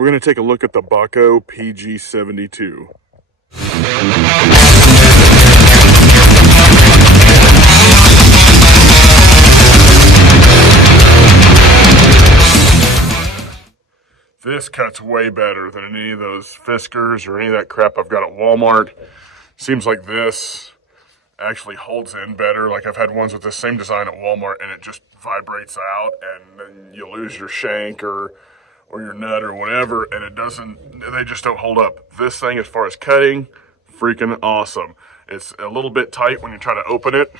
We're going to take a look at the Bahco Pg72. This cuts way better than any of those Fiskars or any of that crap I've got at Walmart. Seems like this actually holds in better. Like I've had ones with the same design at Walmart and it just vibrates out and then you lose your shank or your nut or whatever, and they just don't hold up. This thing, as far as cutting, freaking awesome. It's a little bit tight when you try to open it.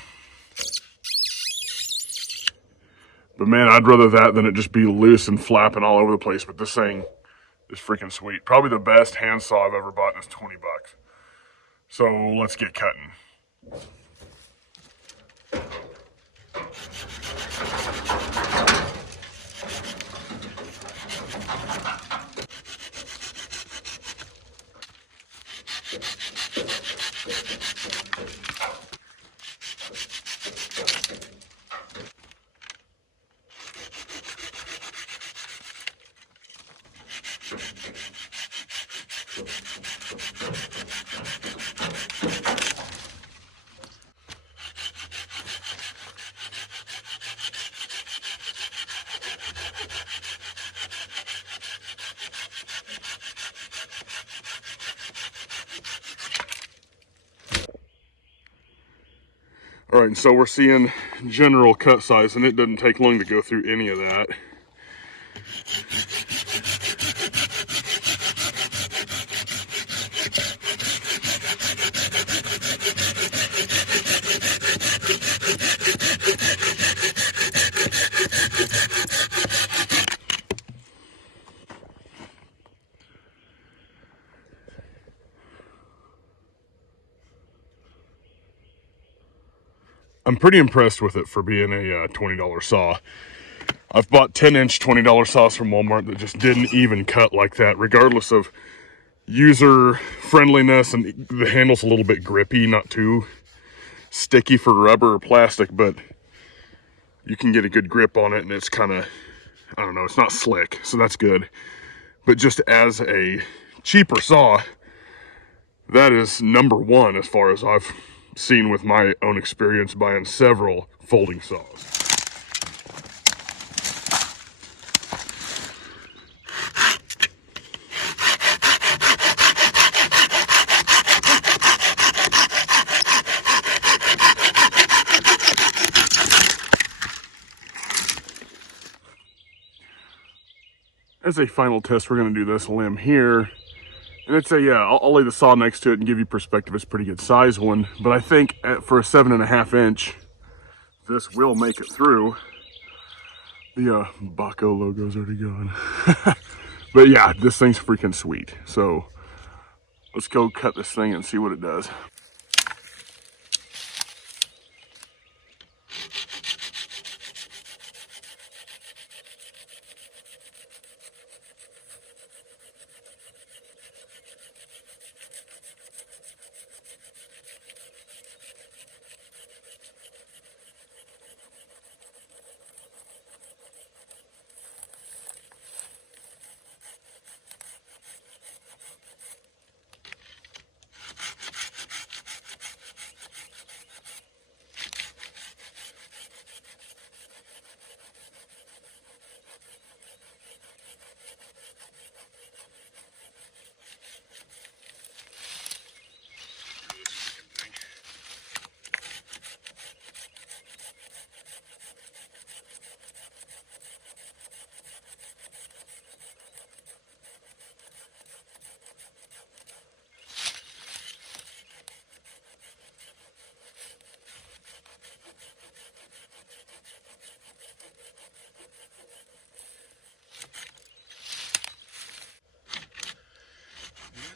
But man, I'd rather that than it just be loose and flapping all over the place. But this thing is freaking sweet. Probably the best handsaw I've ever bought, and it's 20 bucks. So let's get cutting. All right, and so we're seeing general cut size, and it doesn't take long to go through any of that. I'm pretty impressed with it for being a $20 saw. I've bought 10-inch $20 saws from Walmart that just didn't even cut like that, regardless of user friendliness, and the handle's a little bit grippy, not too sticky for rubber or plastic, but you can get a good grip on it, and it's kind of, I don't know, it's not slick, so that's good. But just as a cheaper saw, that is number one as far as I've seen with my own experience buying several folding saws. As a final test, we're going to do this limb here. And it's I'll lay the saw next to it and give you perspective. It's a pretty good size one, but I think for a 7.5 inch, this will make it through. The Bahco logo's already gone. But yeah, this thing's freaking sweet. So let's go cut this thing and see what it does.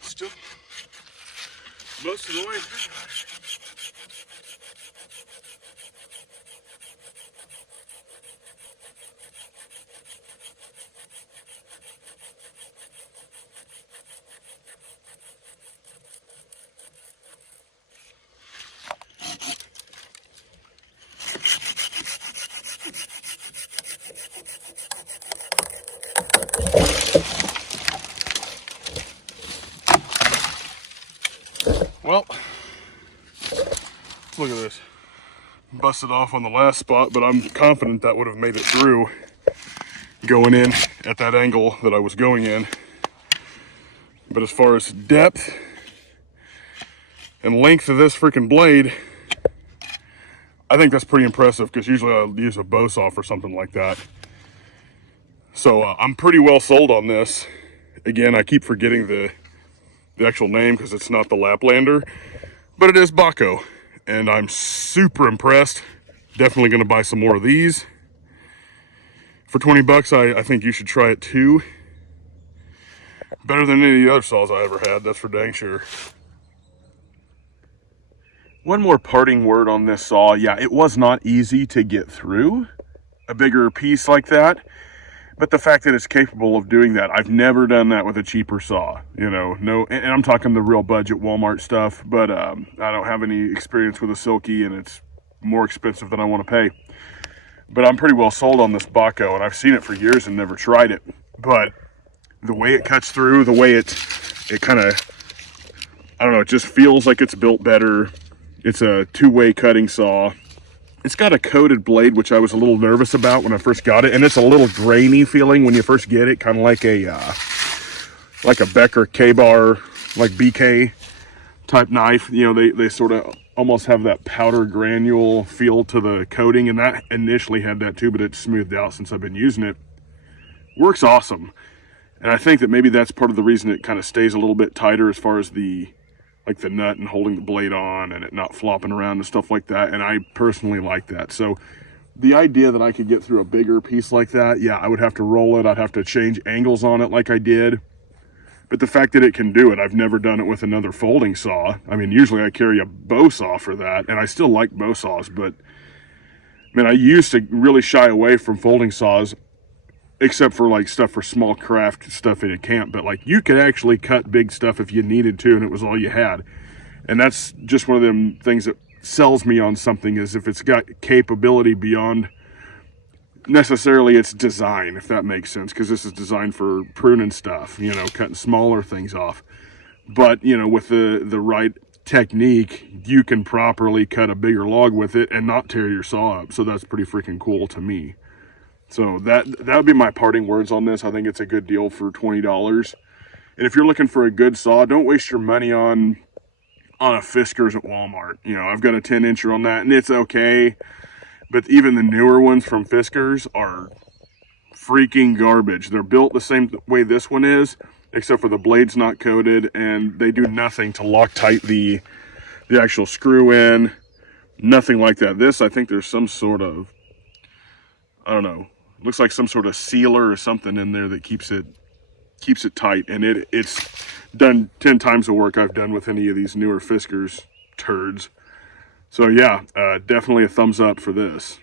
Still most of the way through. Well, look at this. Busted off on the last spot, but I'm confident that would have made it through going in at that angle that I was going in. But as far as depth and length of this freaking blade, I think that's pretty impressive, because usually I'll use a bow saw for something like that. So I'm pretty well sold on this. Again, I keep forgetting the actual name because it's not the Laplander, but it is Bahco, and I'm super impressed. Definitely going to buy some more of these. For 20 bucks, I think you should try it too. Better than any of the other saws I ever had, that's for dang sure. One more parting word on this saw. Yeah, it was not easy to get through a bigger piece like that, but the fact that it's capable of doing that, I've never done that with a cheaper saw, you know. No, and I'm talking the real budget Walmart stuff, but I don't have any experience with a Silky, and it's more expensive than I want to pay. But I'm pretty well sold on this Bahco, and I've seen it for years and never tried it. But the way it cuts through, the way it kind of, I don't know, it just feels like it's built better. It's a two-way cutting saw. It's got a coated blade, which I was a little nervous about when I first got it, and it's a little grainy feeling when you first get it, kind of like a Becker K-bar, like BK type knife. You know, they sort of almost have that powder granule feel to the coating, and that initially had that too, but it's smoothed out since I've been using it. Works awesome, and I think that maybe that's part of the reason it kind of stays a little bit tighter as far as the nut and holding the blade on and it not flopping around and stuff like that. And I personally like that. So the idea that I could get through a bigger piece like that, yeah, I would have to roll it. I'd have to change angles on it like I did. But the fact that it can do it, I've never done it with another folding saw. I mean, usually I carry a bow saw for that, and I still like bow saws, but man, I used to really shy away from folding saws, except for like stuff for small craft stuff in a camp. But like, you could actually cut big stuff if you needed to, and it was all you had. And that's just one of them things that sells me on something, is if it's got capability beyond necessarily its design, if that makes sense, because this is designed for pruning stuff, you know, cutting smaller things off. But you know, with the right technique, you can properly cut a bigger log with it and not tear your saw up. So that's pretty freaking cool to me. So that would be my parting words on this. I think it's a good deal for $20. And if you're looking for a good saw, don't waste your money on a Fiskars at Walmart. You know, I've got a 10-incher on that, and it's okay. But even the newer ones from Fiskars are freaking garbage. They're built the same way this one is, except for the blade's not coated, and they do nothing to lock tight the actual screw in. Nothing like that. This, I think there's some sort of, I don't know, looks like some sort of sealer or something in there that keeps it tight, and it's done 10 times the work I've done with any of these newer Fiskars turds. So yeah, definitely a thumbs up for this.